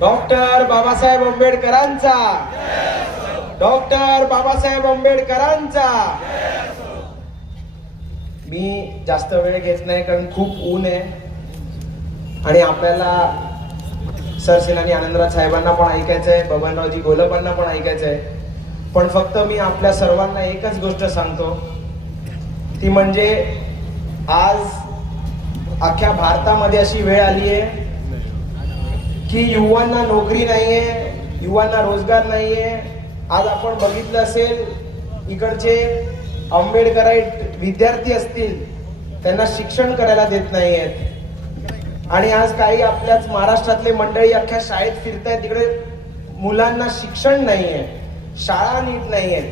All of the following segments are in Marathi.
डॉक्टर बाबासाहेब आंबेडकरांचा, डॉक्टर बाबासाहेब आंबेडकरांचा. मी जास्त वेळ घेत नाही कारण खूप ऊन आहे आणि आपल्याला सरसेनानी आनंदराज साहेबांना पण ऐकायचंय, बबनरावजी गोलपांना पण ऐकायचंय. पण फक्त मी आपल्या सर्वांना एकच गोष्ट सांगतो, ती म्हणजे आज अख्ख्या भारतामध्ये अशी वेळ आली आहे की युवांना नोकरी नाहीये, युवांना रोजगार नाहीये. आज आपण बघितलं असेल, इकडचे आंबेडकराईट विद्यार्थी असतील त्यांना शिक्षण करायला देत नाहीयेत. आणि आज काही आपल्याच महाराष्ट्रातले मंडळी अख्ख्या शाळेत फिरतायत, तिकडे मुलांना शिक्षण नाहीये, शाळा नीट नाहीये.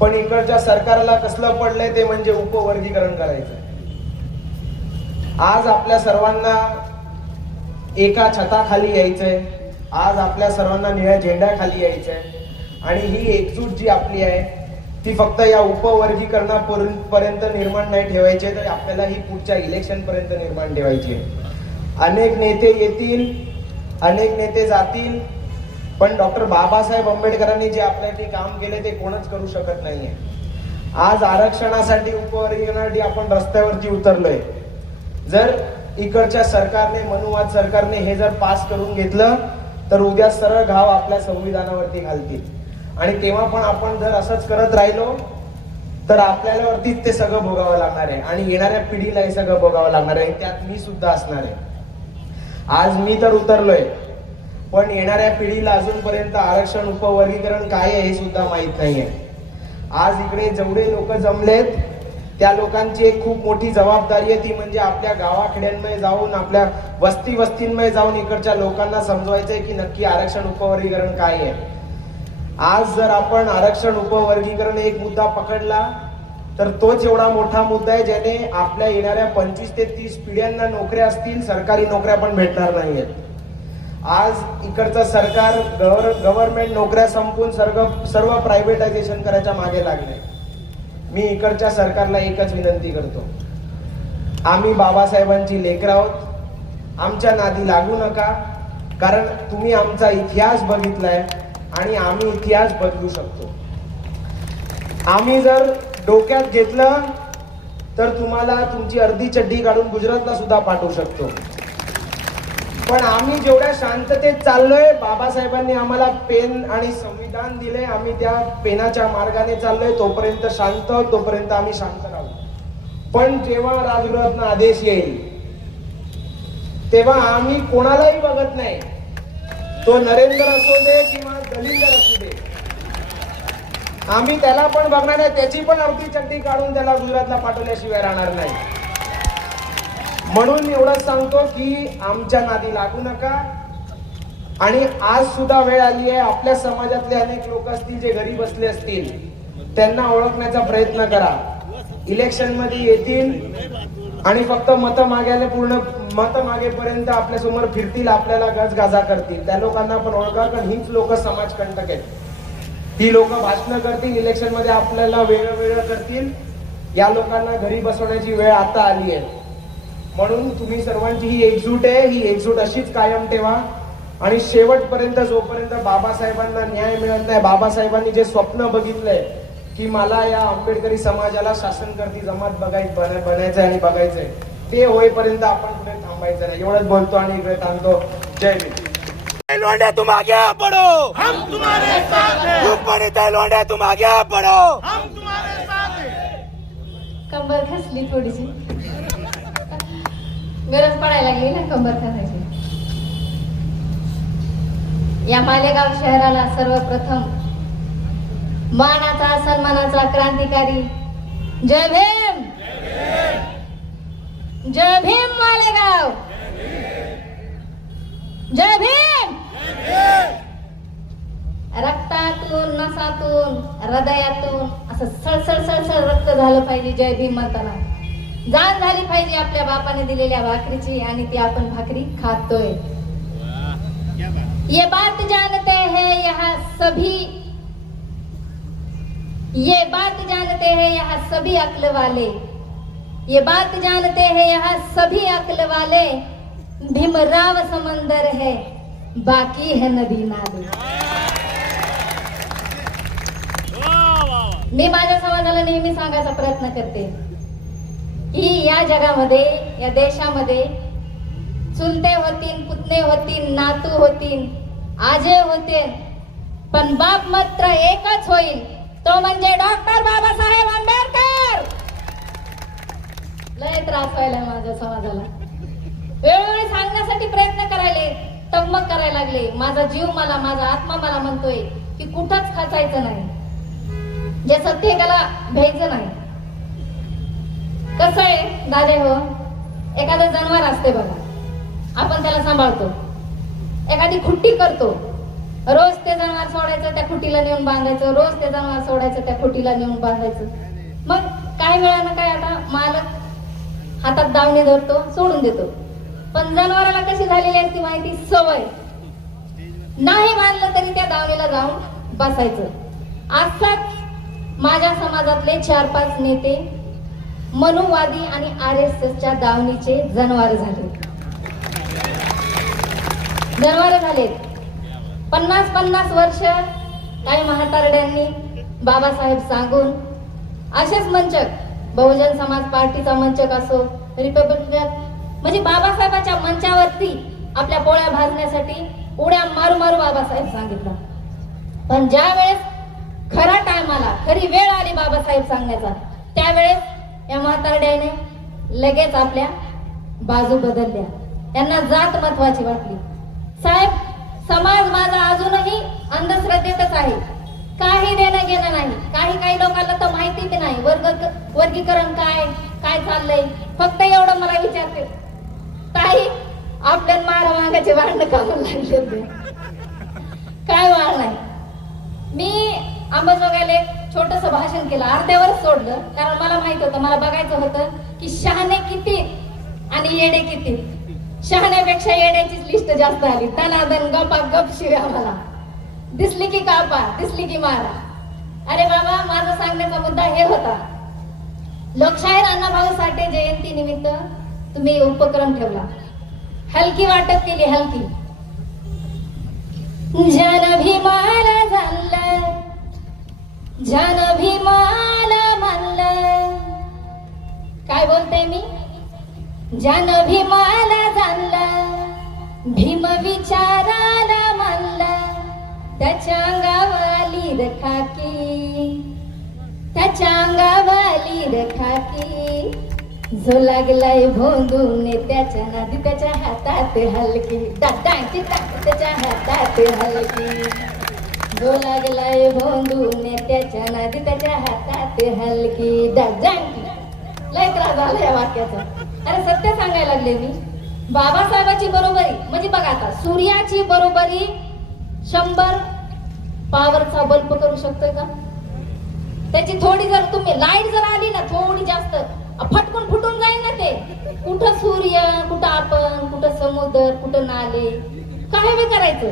पण इकडच्या सरकारला कसलं पडलंय ते म्हणजे उपवर्गीकरण करायचं. आज आपल्या सर्वांना एका छताखाली यायचंय, आज आपल्या सर्वांना निळ्या झेंड्याखाली यायचंय. आणि ही एकजूट जी आपली आहे ती फक्त या उपवर्गीकरणापर्यंत निर्माण नाही ठेवायची, तर आपल्याला ही पुढच्या इलेक्शन पर्यंत निर्माण ठेवायची आहे. अनेक नेते येतील, अनेक नेते जातील, पण डॉक्टर बाबासाहेब आंबेडकरांनी जे आपल्यासाठी काम केले ते कोणच करू शकत नाहीये. आज आरक्षणासाठी, उपवर्गीकरणासाठी आपण रस्त्यावरती उतरलोय. जर इकडच्या सरकारने, मनुवाद सरकारने हे जर पास करून घेतलं तर उद्या सरळ घाव आपल्या संविधानावरती घालतील. आणि तेव्हा पण आपण जर असंच करत राहिलो तर आपल्यावरतीच ते सगळं भोगावं लागणार आहे आणि येणाऱ्या पिढीला हे सगळं भोगावं लागणार आहे. त्यात मी सुद्धा असणार आहे. आज मी तर उतरलोय, पण येणाऱ्या पिढीला अजूनपर्यंत आरक्षण, उपवर्गीकरण काय आहे हे सुद्धा माहित नाहीये. आज इकडे जेवढे लोक जमलेत त्या लोकांची एक खूप मोठी जबाबदारी आहे, ती म्हणजे आपल्या गावाखेड्यांमध्ये जाऊन, आपल्या वस्तींमध्ये जाऊन इकडच्या लोकांना समजवायचंय की नक्की आरक्षण, उपवर्गीकरण काय आहे. आज जर आपण आरक्षण, उपवर्गीकरण एक मुद्दा पकडला तर तोच एवढा मोठा मुद्दा आहे ज्याने आपल्या येणाऱ्या 25 ते 30 पिढ्यांना नोकऱ्या असतील, सरकारी नोकऱ्या पण भेटणार नाहीयेत. आज इकडचं सरकार गव्हर्नमेंट नोकऱ्या संपून सर्व प्रायव्हेटायझेशन करायच्या मागे लागले. मी इकडच्या सरकारला एकच विनंती करतो, आम्ही बाबासाहेबांची लेकरं आहोत, आमच्या नादी लागू नका. कारण तुम्ही आमचा इतिहास बघितलाय आणि आम्ही इतिहास बदलू शकतो. आम्ही जर डोक्यात घेतलं तर तुम्हाला तुमची अर्धी चड्डी काढून गुजरातला सुद्धा पाठवू शकतो. पण आम्ही जेवढ्या शांततेत चाललोय, बाबासाहेबांनी आम्हाला पेन आणि संविधान दिले, आम्ही त्या पेनाच्या मार्गाने चाललोय. तोपर्यंत शांत, तोपर्यंत आम्ही शांत राहू. पण जेव्हा राजगृहातून आदेश येईल तेव्हा आम्ही कोणालाही बघत नाही, तो नरेंद्र असू दे किंवा दलिंदर असू दे, आम्ही त्याला पण बघणार नाही. त्याची पण अर्धी चड्डी काढून त्याला गुजरातला पाठवल्याशिवाय राहणार नाही. म्हणून एवढंच सांगतो की आमच्या नादी लागू नका. आणि आज सुद्धा वेळ आली आहे, आपल्या समाजातले अनेक लोक असतील जे घरी बसले असतील, त्यांना ओळखण्याचा प्रयत्न करा. इलेक्शन मध्ये येतील आणि फक्त मत मागेपर्यंत आपल्या समोर फिरतील, आपल्याला गजगाजा करतील. त्या लोकांना पण ओळखा, कारण हीच लोक समाजकंटक आहेत. ही लोक भाषण करतील, इलेक्शन मध्ये आपल्याला वेगळं करतील. या लोकांना घरी बसवण्याची वेळ आता आली आहे. म्हणून तुम्ही सर्वांची ही एकजूट आहे, ही एकजूट अशीच कायम ठेवा. आणि शेवटपर्यंत, जोपर्यंत बाबासाहेबांना न्याय मिळत नाही, बाबासाहेबांनी जे स्वप्न बघितलंय की मला या आंबेडकरी समाजाला शासनकर्ती जमात बनायचंय आणि बघायचंय, ते होईपर्यंत आपण कुठे थांबायचं नाही. एवढंच बोलतो आणि इकडे थांबतो. जय भीम. लौंडा तुम आगे बढ़ो, हम तुम्हारे साथ हैं. ऊपर लौंडा तुम आगे बढ़ो, हम तुम्हारे साथ हैं. कंबर खसली थोडीशी, गरज पडायला लागली ना कंबर खसायची. या मालेगाव शहराला सर्वप्रथम मानाचा, सन्मानाचा क्रांतिकारी जय भीम, जय भीम मालेगाव, जय भीम. रक्तातून, नसातून, हृदयातून असं सळसळ सळसळ रक्त झालं पाहिजे जय भीम म्हणताना. जाण झाली पाहिजे आपल्या बापाने दिलेल्या भाकरीची आणि ती आपण भाकरी खातोय. ये बात जानते हैं यहाँ सभी, ये बात जानते हैं यहाँ सभी अक्ल वाले, ये बात जानते हैं यहाँ सभी अक्ल वाले. भीमराव समंदर है, बाकी है नदी नाले. मी माझ्या समाजाला नेहमी सांगायचा प्रयत्न करते की या जगामध्ये, या देशामध्ये चुलते होतील, पुतणे होतील, नातू होतील, आजे होतील, पण बाप मात्र एकच होईल, तो म्हणजे डॉक्टर बाबासाहेब आंबेडकर. लय त्रास व्हायला माझ्या समाजाला. वेळोवेळी सांगण्यासाठी प्रयत्न करायले, तगमग करायला लागले. माझा जीव मला, माझा आत्मा मला म्हणतोय की कुठंच खचायचं नाही, जे सत्य आहे त्याला भ्यायचं नाही. कसं आहे दादे हो, एखादं जनावर असते बघा, आपण त्याला सांभाळतो, एखादी खुट्टी करतो, रोज ते जनावर सोडायचं, त्या खुटीला नेऊन बांधायचं, रोज ते जनावर सोडायचं, त्या खुटीला नेऊन बांधायचं. मग काय वेळानं काय, आता मालक हातात दावणी धरतो, सोडून देतो. पण जनावराला कशी झालेली असती माहिती, सवय. नाही मानलं तरी त्या दावणीला जाऊन बसायचं. असंच माझ्या समाजातले 4-5 नेते मनुवादी आणि RSSच्या दावणीचे जनावर झाले. 50-50 वर्ष काही म्हातारड्यांनी बाबासाहेब सांगून असेच मंचक, बहुजन समाज पार्टीचा मंचक असो, रिपब्लिकन, म्हणजे बाबासाहेबाच्या मंचावरती आपल्या पोळ्या भाजण्यासाठी उड्या मारू मारू बाबासाहेब सांगितलं. पण ज्या वेळेस खरा टायमाला, खरी वेळ आली बाबासाहेब सांगण्याचा, त्यावेळेस या म्हातारड्याने लगेच आपल्या बाजू बदलल्या. त्यांना जात महत्वाची वाटली. साहेब, समाज माझा अजूनही अंधश्रद्धेतच आहे, काही देणं घेणं नाही. काही लोकांना तर माहिती बी नाही वर्गीकरण काय काय चाललंय. फक्त एवढं मला विचारते, ताई आपल्या मारा मागाचे भांडण कामाला लागले, काय वाढ नाही. मी अंबाजोगाईला एक छोटस भाषण केलं, अर्ध्यावर सोडलं, कारण मला माहित होतं, मला बघायचं होतं की शहाणे किती आणि येडे किती. शहाण्यापेक्षा येड्याचीच लिस्ट जास्त आली. तनादन गपा गप शिव्या, मला दिसली की कापा, दिसली की मारा. अरे बाबा, माझा सांगण्याचा मुद्दा हे होता, लोकशाहीर अण्णाभाऊ साठे जयंती निमित्त तुम्ही उपक्रम ठेवला, हलकी वाटप केली, हलकी. जन भीमाला झालं, जन भीमाला म्हणलं, काय बोलते मी, जन भीमाला झालं, भीम विचाराला म्हणलं, त्याच्या अंगावाली रखाकी, त्याच्या अंगावाली रखाकी, जो लागलाय भोंदून त्याच्या नादी त्याच्या हातात हलकी, डांची टाक त्याच्या हातात हलकी, जो लागलाय भोंदून त्याच्या नादी त्याच्या हातात हलकी, डांची. लय त्रास झाला या वाक्याचा. अरे सत्य सांगायला लागले मी. बाबासाहेबाची बरोबरी म्हणजे बघा, आता सूर्याची बरोबरी 100 पॉवरचा बल्ब करू शकतोय का? त्याची थोडी जर तुम्ही लाईट जर आली ना, थोडी जास्त, फटकून फुटून जाईल ना ते. कुठं सूर्य, कुठं आपण, कुठं समुद्र, कुठं नाले, काय बी करायचं.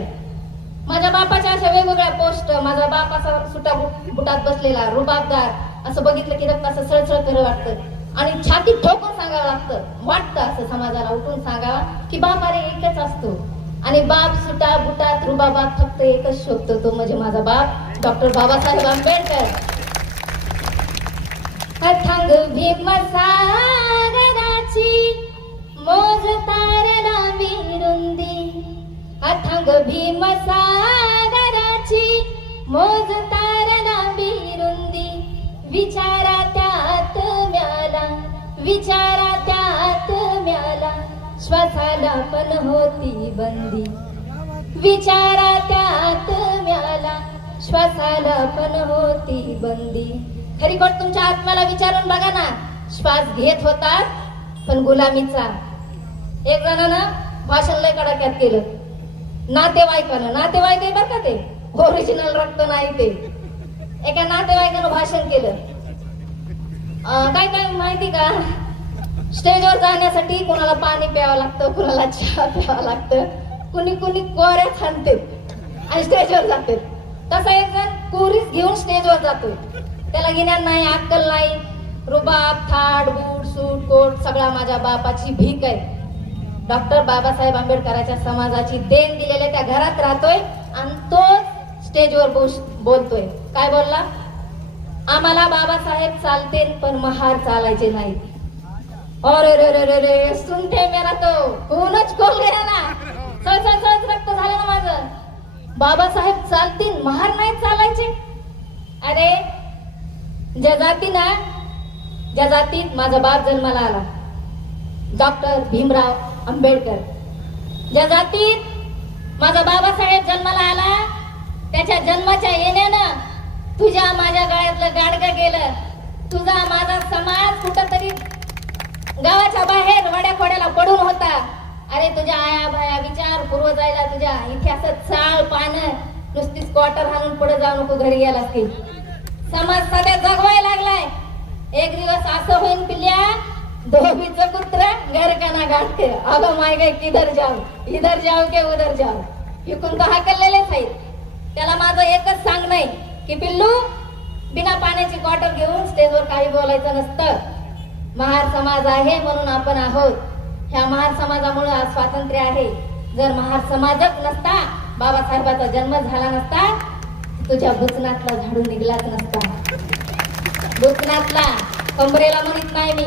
माझ्या बापाच्या अशा वेगवेगळ्या पोस्ट, माझा बाप असा सुटा बुटात बसलेला, रुबाबदार, असं बघितलं की रक्त असं सळसळ कर वाटतं आणि छाती ठोकून सांगावं लागतं. वाटतं असं समाजाला उठून सांगावा की बाप अरे एकच असतो, आणि बाप सुटा बुटात रुबाबात फक्त एकच शोधतो, तो म्हणजे माझा बाप डॉक्टर बाबासाहेब आंबेडकर. अथांग भीमसागराची मोज तारला रुंदी, अथांग भीमसागराची मोज तारला रुंदी, विचारा त्यात म्याला, विचारा त्यात म्याला, श्वासाला पण होती बंदी, विचारा त्यात म्याला, श्वासाला पण होती बंदी. खरी गोष्ट तुमच्या आत्म्याला विचारून बघा ना, श्वास घेत होतात पण गुलामीचा. एक जणानं भाषण लय कडाक्यात केलं, नातेवाईकानं, नातेवाईक आहे बरं का ते, ओरिजिनल रक्त नाही ते. एका नातेवाईकानं भाषण केलं, काय काय माहिती का, स्टेजवर जाण्यासाठी कोणाला पाणी प्यावं लागतं, कोणाला चहा प्यावं लागतं, कुणी कुणी कोऱ्या थांबते आणि स्टेजवर जाते. तसा एक जण कोरीस घेऊन स्टेजवर जातोय, त्याला घेण्यात नाही, अक्कल नाही, रुबाब, थाट, बूट, सूट, कोट सगळा माझ्या बापाची भीक आहे. डॉक्टर बाबासाहेब आंबेडकरांच्या समाजाची देण दिलेल्या त्या घरात राहतोय आणि तोच स्टेजवर बोलतोय. काय बोलला? आम्हाला बाबासाहेब चालते पण महार चालायचे नाही. अरे रे रे रे रे, सुनते मेरा तो खूनच खोल गया ना. सळसळ रक्त झालं ना माझं. बाबासाहेब चालतील, महार नाही चालायचे. अरे ज्या जातीत माझा बाप जन्माला आला, डॉक्टर भीमराव आंबेडकर, ज्या जातीत माझा बाबासाहेब जन्माला आला, त्याच्या जन्माच्या येण्यानं तुझ्या माझ्या गळ्यातलं गाडगं गेलं. तुझा माझा समाज कुठंतरी गावाच्या बाहेर वड्या खोड्याला पडून होता. अरे तुझ्या आया बाया विचार पूर्वजायला तुझ्या इतिहासात चाळ पानं नुसतीच क्वार्टर हाणून पुढे जाऊ नको, घरी गेला असतील. समाज सध्या जगवायला लागलाय. एक दिवस असं होईन पिल्ल्या, धोबीचं कुत्र घर का ना गाठते. अगं माय गे, किधर जाऊ, इधर जाऊ के उधर जाऊ, इकून तर हाकललेलेच आहेत. त्याला माझं एकच सांग नाही की पिल्लू, बिना पाण्याची क्वार्टर घेऊन स्टेजवर काही बोलायचं नसतं. महार समाज आहे म्हणून आपण आहोत. ह्या महार समाजामुळे आज स्वातंत्र्य आहे. जर महार समाजच नसता, बाबासाहेबाचा जन्म झाला नसता, तुझ्या बुचनातला झाडू निघलाच नसता. बुचनातला, कंबरेला म्हणत नाही मी,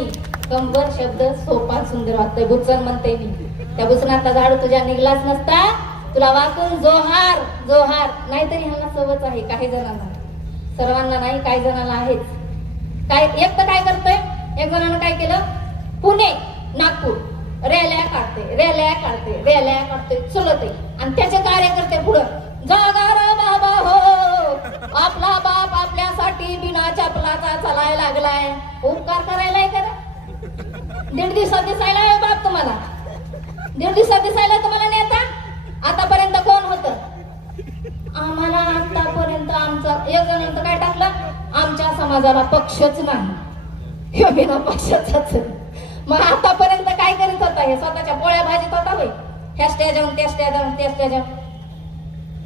कंबर शब्द सोपा सुंदर वाटतोय, बुचन म्हणते मी. त्या बुचनातला झाडू तुझ्या निघलाच नसता. तुला वाकून जोहार जोहार. नाहीतरी ह्यांना सवच आहे, काही जणांना, सर्वांना नाही, काही जणांना आहेच. काय एक तर काय करतोय, एक जणांना काय केलं, पुणे नागपूर रॅल्या काढते चलते आणि त्याचे कार्यकर्ते पुढं, जागा रे बाबा हो, आपला बाप आपल्यासाठी बिना चपलाचा चालायला लागलाय. उपकार करायलाय का? 1.5 दिवसात दिसायला आहे बाप तुम्हाला, 1.5 दिवसात दिसायला तुम्हाला नेता. आतापर्यंत कोण होत? आम्हाला आतापर्यंत आमचा एक जणांचं काय टाकलं, आमच्या समाजाला पक्षच नाही, हे बिना पक्षाचाच. मग आतापर्यंत काय करीत होता? हे स्वतःच्या पोळ्या भाजीत होता होय, ह्या स्टेजवर त्या स्टेजवर.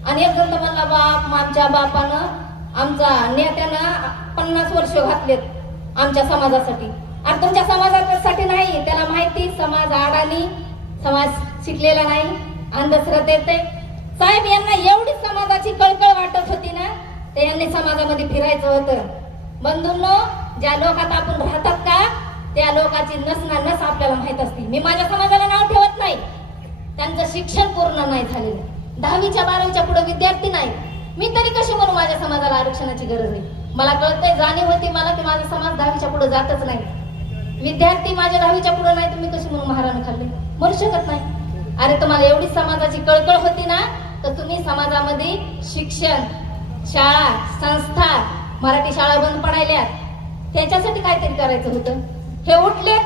आणि एक जण म्हणला, बाप आमच्या बापानं, आमच्या नेत्यानं 50 वर्ष घातलेत आमच्या समाजासाठी. आणि तुमच्या समाजासाठी नाही, त्याला माहिती समाज अडाणी, समाज शिकलेला नाही, अंधश्रद्धेत आहे. साहेब यांना एवढी समाजाची कळकळ वाटत होती ना, ते यांनी समाजामध्ये फिरायचं होतं. बंधूंनो, ज्या लोकात आपण राहतात का, त्या लोकांची नस ना नस आपल्याला माहित असते. मी माझ्या समाजाला नाव ठेवत नाही, त्यांचं शिक्षण पूर्ण नाही झालेलं, 10वीच्या 12वीच्या पुढे विद्यार्थी नाही. मी तरी कशी म्हणू माझ्या समाजाला आरक्षणाची गरज आहे? मला कळतंय, जाणीव होती मला की माझा समाज 10वीच्या पुढे जातच नाही. विद्यार्थी माझ्या 10वीच्या पुढे नाही, तुम्ही कशी म्हणून महाराण खाल्ले? म्हणू शकत नाही. अरे तुम्हाला एवढी समाजाची कळकळ होती ना, तर तुम्ही समाजामध्ये शिक्षण, शाळा, संस्था, मराठी शाळा बंद पडायल्यात, त्याच्यासाठी काहीतरी करायचं होतं. हे उठले,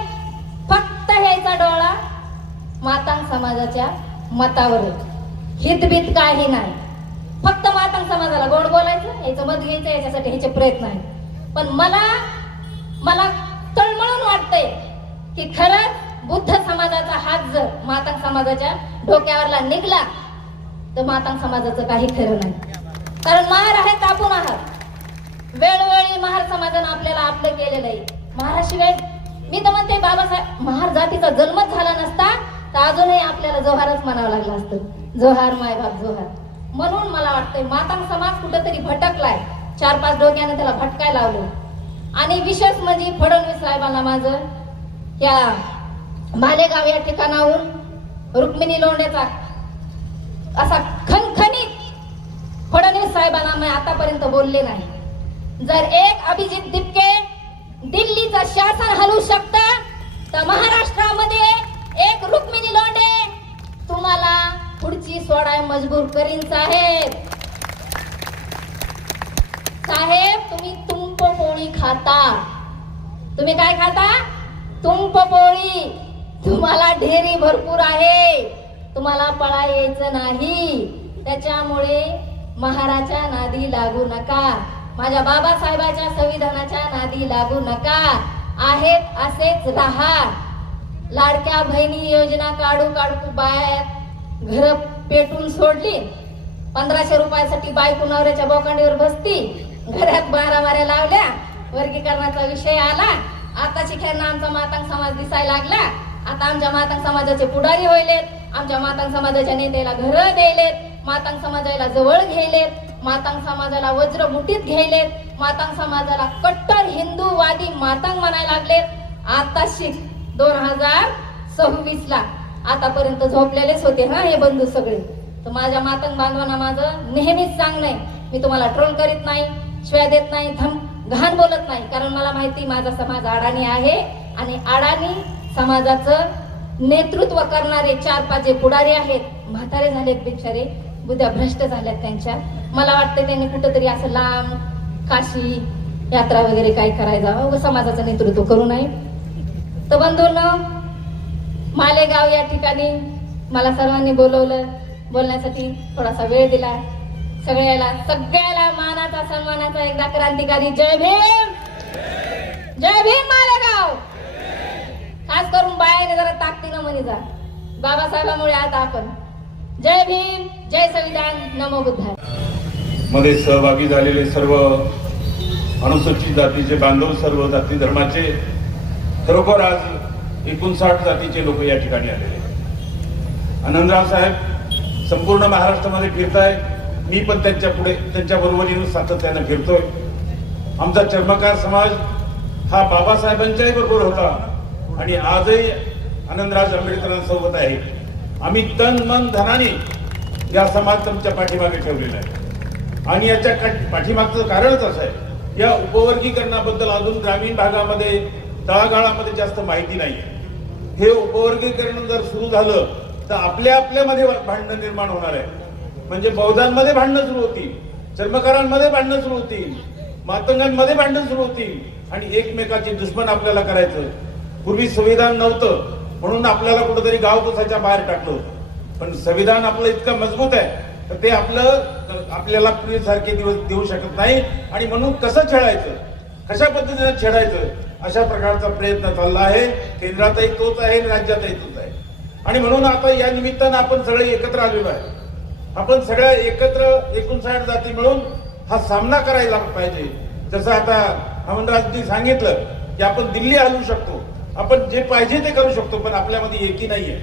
फक्त ह्याचा डोळा मातांग समाजाच्या मतावर, हितबीत काही नाही. फक्त मातांग समाजाला गोड बोलायचं, याचं मत घ्यायचं, याच्यासाठी ह्याचे प्रयत्न आहेत. पण मला तळमळून वाटतंय की खरंच बुद्ध समाजाचा हात जर मातांग समाजाच्या डोक्यावरला निघला तर मातांग समाजाचं काही खरं नाही. कारण महार आहेत, आपण आहात. वेळोवेळी महार समाजानं आपल्याला आपलं केलेलं आहे. महाराशिवाय मी तर म्हणते, बाबासाहेब महार जातीचा जन्मच झाला नसता तर अजूनही आपल्याला जोहारच म्हणावं लागलं असतं. जोहार माय बाप जोहार. म्हणून मला वाटतंय मातांग समाज कुठंतरी भटकलाय, 4-5 डोक्याने त्याला भटकाय लावलं. आणि विशेष म्हणजे फडणवीस साहेबांना माझं या मालेगाव या ठिकाणाहून रुक्मिणी लोंढेचा असा खणखणीत फडणवीस साहेबांना मी आतापर्यंत बोलले नाही. जर एक अभिजित दिपके दिल्लीचं शासन हलवू शकतं, तर महाराष्ट्रामध्ये एक रुक्मिणी लोंढे तुम्हाला पुढची सोडाय मजबूर करीन. साहेब तुम्ही तुंप पोळी खाता. तुम्ही काय खाता? तुंप पोळी. तुम्हाला ढेरी भरपूर आहे, तुम्हाला पळा यायचं नाही. त्याच्यामुळे महाराच्या नादी लागू नका, माझ्या बाबासाहेबाच्या संविधानाच्या नादी लागू नका. आहेत असेच राहा. लाडक्या बहिणी योजना काढू बाया घर पेटून सोडली. 1500 रुपयासाठी बायको नवऱ्याच्या बोकांडीवर बसती. घरात 12 वाऱ्या लावल्या. वर्गीकरणाचा विषय आला. आताची खेळणं आमचा मातांग समाज दिसायला लागला. आता आमच्या मातंग समाजाचे पुढारी होईलेत, आमच्या मातंग समाजाच्या नेत्याला घरं द्यायलेत, मातंग समाजाला जवळ घ्यायलेत, मातंग समाजाला वज्र मुठीत घ्यायलेत, मातंग समाजाला कट्टर हिंदूवादी मातंग म्हणायला लागलेत. आताशी 2026 ला आतापर्यंत झोपलेलेच होते हा हे बंधू सगळे. तर माझ्या मातंग बांधवांना माझं नेहमीच सांगणं आहे, मी तुम्हाला ट्रोल करीत नाही, शिव्या देत नाही, घाण बोलत नाही, कारण मला माहिती माझा समाज अडाणी आहे आणि अडाणी समाजाचं नेतृत्व करणारे 4-5 जे पुढारी आहेत, म्हातारे झालेत बिचारे, बुद्ध्या भ्रष्ट झाल्यात त्यांच्या. मला वाटतं त्यांनी कुठंतरी असं लांब काशी यात्रा वगैरे काय करायचं, समाजाचं नेतृत्व करू नये. तर बंधूंनो, मालेगाव या ठिकाणी मला सर्वांनी बोलवलं, बोलण्यासाठी थोडासा वेळ दिला. सगळ्याला मानाचा सन्मानाचा एकदा क्रांतिकारी जय भीम, जय भीम मालेगाव. खास करून बायाने जरा ताकदीनं म्हणे जा, बाबासाहेबांमुळे आता आपण जय भीम, जय संविधान, नमो बुद्धाय. मध्ये सहभागी झालेले सर्व अनुसूचित जातीचे बांधव, सर्व जाती धर्माचे, खरोखर आज 59 जातीचे लोक या ठिकाणी आलेले. आनंदराव साहेब संपूर्ण महाराष्ट्रामध्ये फिरताय, मी पण त्यांच्या बरोबरीने सातत्याने फिरतोय. आमचा चर्मकार समाज हा बाबासाहेबांच्याही बरोबर होता आणि आजही आनंदराज आंबेडकरांसोबत आहे. आम्ही तन मन धनाने या समाज तुमच्या पाठीमागे ठेवलेला आहे आणि याच्या पाठीमागचं कारणच असं आहे, या उपवर्गीकरणाबद्दल अजून ग्रामीण भागामध्ये तळागाळामध्ये जास्त माहिती नाहीये. हे उपवर्गीकरण जर सुरू झालं तर आपल्यामध्ये भांडणं निर्माण होणार आहे. म्हणजे बौद्धांमध्ये भांडणं सुरू होतील, चर्मकारांमध्ये भांडणं सुरू होतील, मातंगांमध्ये भांडणं सुरू होतील आणि एकमेकाची दुश्मन आपल्याला करायचं. पूर्वी संविधान नव्हतं म्हणून आपल्याला कुठेतरी गाव कुसाच्या बाहेर टाकलं होतं, पण संविधान आपलं इतकं मजबूत आहे तर ते आपल्याला पूर्वीसारखे दिवस देऊ शकत नाही. आणि म्हणून कसं छेडायचं, कशा पद्धतीने छेडायचं अशा प्रकारचा प्रयत्न चालला आहे. केंद्रातही तोच आहे, राज्यातही तोच आहे. आणि म्हणून आता या निमित्तानं आपण सगळे एकत्र आलेलो आहे. आपण सगळ्या एकत्र 59 जाती मिळून हा सामना करायला पाहिजे. जसं आता हमनराजनी सांगितलं की आपण दिल्ली हलवू शकतो, आपण जे पाहिजे ते करू शकतो, पण आपल्यामध्ये एकी नाहीये.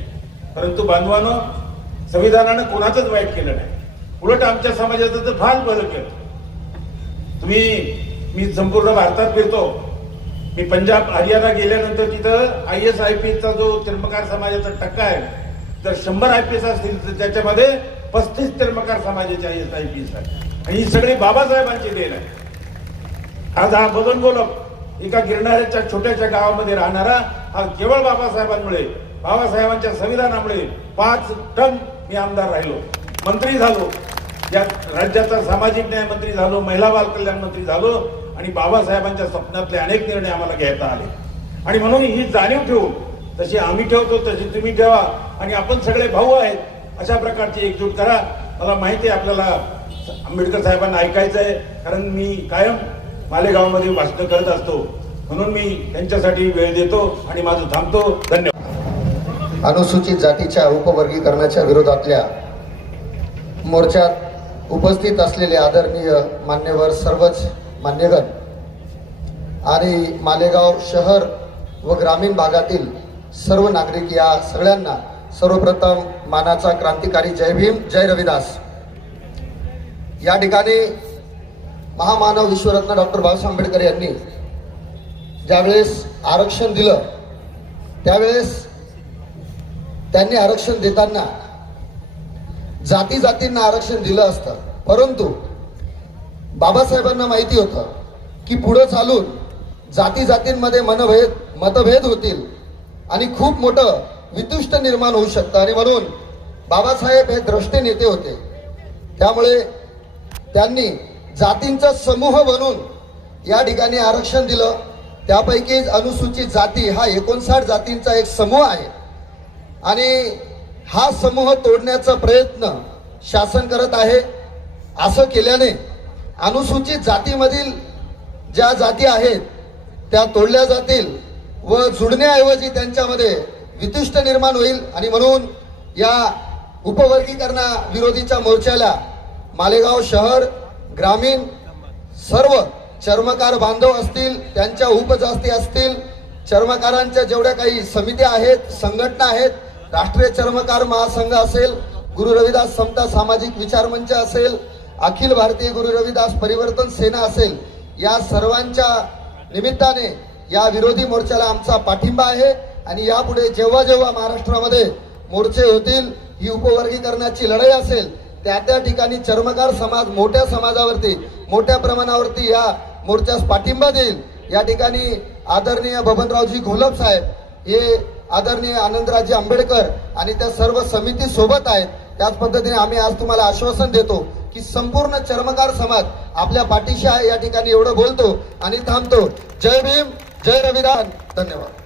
परंतु बांधवांनो, संविधानानं कोणाचंच वाईट केलं नाही, उलट आमच्या समाजाचं तर फार भलं केलं. मी संपूर्ण भारतात फिरतो. मी पंजाब हरियाणा गेल्यानंतर तिथं IAS IPS चा जो चर्मकार समाजाचा टक्का आहे, जर 100 IPS असतील तर त्याच्यामध्ये 35 चर्मकार समाजाचे IAS IPS आहे आणि ही सगळी बाबासाहेबांची देण आहे. आज हा बबन गोलप एका गिरणाऱ्याच्या छोट्याशा गावामध्ये राहणारा हा केवळ बाबासाहेबांमुळे, बाबासाहेबांच्या संविधानामुळे 5 टर्म मी आमदार राहिलो, मंत्री झालो, या राज्याचा सामाजिक न्याय मंत्री झालो, महिला बाल कल्याण मंत्री झालो आणि बाबासाहेबांच्या स्वप्नातले अनेक निर्णय आम्हाला घेता आले. आणि म्हणून ही जाणीव ठेवून, तशी आम्ही ठेवतो तशी तुम्ही ठेवा आणि आपण सगळे भाऊ आहेत अशा प्रकारची एकजूट करा. मला माहिती आहे आपल्याला आंबेडकर साहेबांना ऐकायचं आहे, कारण मी कायम मालेगावमध्ये भाषण करत असतो, म्हणून मी त्यांच्यासाठी वेळ देतो आणि माझं थांबतो. धन्यवाद. अनुसूचित जातीच्या उपवर्गीकरणाच्या विरोधातल्या मोर्चात उपस्थित असलेले आदरणीय मान्यवर सर्वच मान्यगण आणि मालेगाव शहर व ग्रामीण भागातील सर्व नागरिक, या सगळ्यांना सर्वप्रथम मानाचा क्रांतिकारी जय भीम, जय रविदास. या ठिकाणी महामानव विश्वरत्न डॉक्टर बाबासाहेब आंबेडकर यांनी ज्यावेळेस आरक्षण दिलं त्यावेळेस त्यांनी आरक्षण देताना जाती जातींना आरक्षण दिलं असतं, परंतु बाबासाहेबांना माहिती होतं की पुढे चालून जाती जातींमध्ये मतभेद होतील आणि खूप मोठं वितुष्ट निर्माण होऊ शकतं. आणि म्हणून बाबासाहेब हे द्रष्टे नेते होते, त्यामुळे त्यांनी जातींचा समूह बनून या ठिकाणी आरक्षण दिलं. त्यापैकी अनुसूचित जाती हा 59 जातींचा एक समूह आहे आणि हा समूह तोडण्याचा प्रयत्न शासन करत आहे. असं केल्याने अनुसूचित जातीमधील ज्या जाती आहेत त्या तोडल्या जातील व जुडण्याऐवजी त्यांच्यामध्ये वितुष्ट निर्माण होईल. आणि म्हणून या उपवर्गीकरणा विरोधीच्या मोर्चाला मालेगाव शहर, ग्रामीण सर्व चर्मकार बांधव असतील, त्यांच्या उपजाती असतील, चर्मकारांच्या जेवढ्या काही समित्या आहेत, संघटना आहेत, राष्ट्रीय चर्मकार महासंघ असेल, गुरु रविदास समता सामाजिक विचार मंच असेल, अखिल भारतीय गुरु रविदास परिवर्तन सेना असेल, या सर्वांच्या निमित्ताने या विरोधी मोर्चाला आमचा पाठिंबा आहे. आणि यापुढे जेव्हा जेव्हा महाराष्ट्रामध्ये मोर्चे होतील, ही उपवर्गीकरणाची लढाई असेल, त्या त्या ठिकाणी चर्मकार समाज मोठ्या समाजावरती मोठ्या प्रमाणावरती या मोर्चास पाठिंबा देईल. या ठिकाणी आदरणीय बबनरावजी घोलप साहेब, हे आदरणीय आनंदराजे आंबेडकर आणि त्या सर्व समिती सोबत आहेत. त्याच पद्धतीने आम्ही आज तुम्हाला आश्वासन देतो की संपूर्ण चर्मकार समाज आपल्या पाठीशी आहे. या ठिकाणी एवढं बोलतो आणि थांबतो. जय भीम, जय रविदास. धन्यवाद.